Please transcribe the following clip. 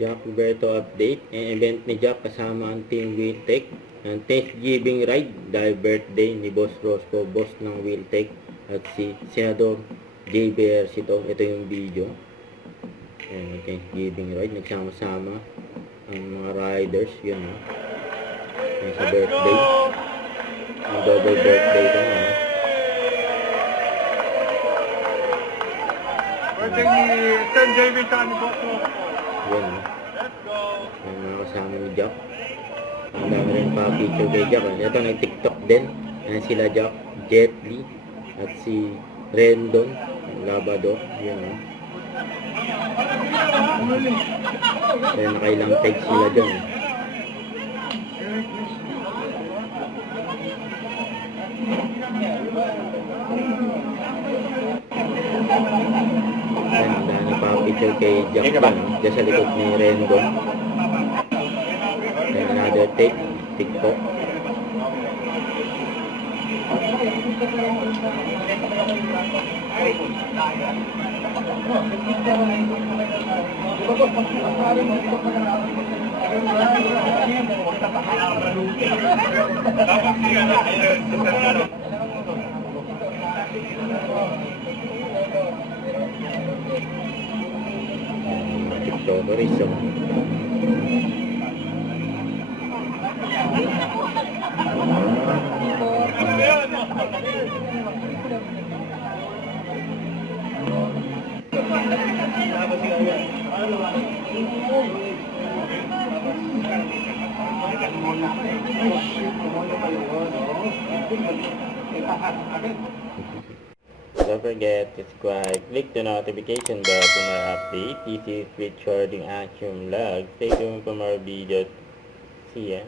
Jack Roberto update. Ang event ni Jack kasama ang Team Wiltec. Ang Thanksgiving ride dahil birthday ni Boss Rosco, boss ng Wiltec, at si Senador JBR ito. Ito yung video. Ayan, Thanksgiving ride. Nagsama-sama ang mga riders. Yun, ha. Ayan, sa birthday. Ang double birthday ko, ha. Birthday ni Sen JB tsaka ni Boss Rosco. Yun, ha. Ayan, mga kasama ni Jack. Ang dami rin pa picture kay Jack. Ito, nag-TikTok din. Ayan sila Jack, Jet Li, at si Rendon, Labado. Yun, ha. Ayan, nakailang text sila dyan, ha. Ayan, ang dami pa picture kay Jack dyan, ha. Dyan sa likod ni Rendon. Ayan, another take, TikTok. TikTokerism. Don't forget to subscribe, click the notification bell for more updates. This is Richarding Action Vlog. Stay tuned for more videos. See ya.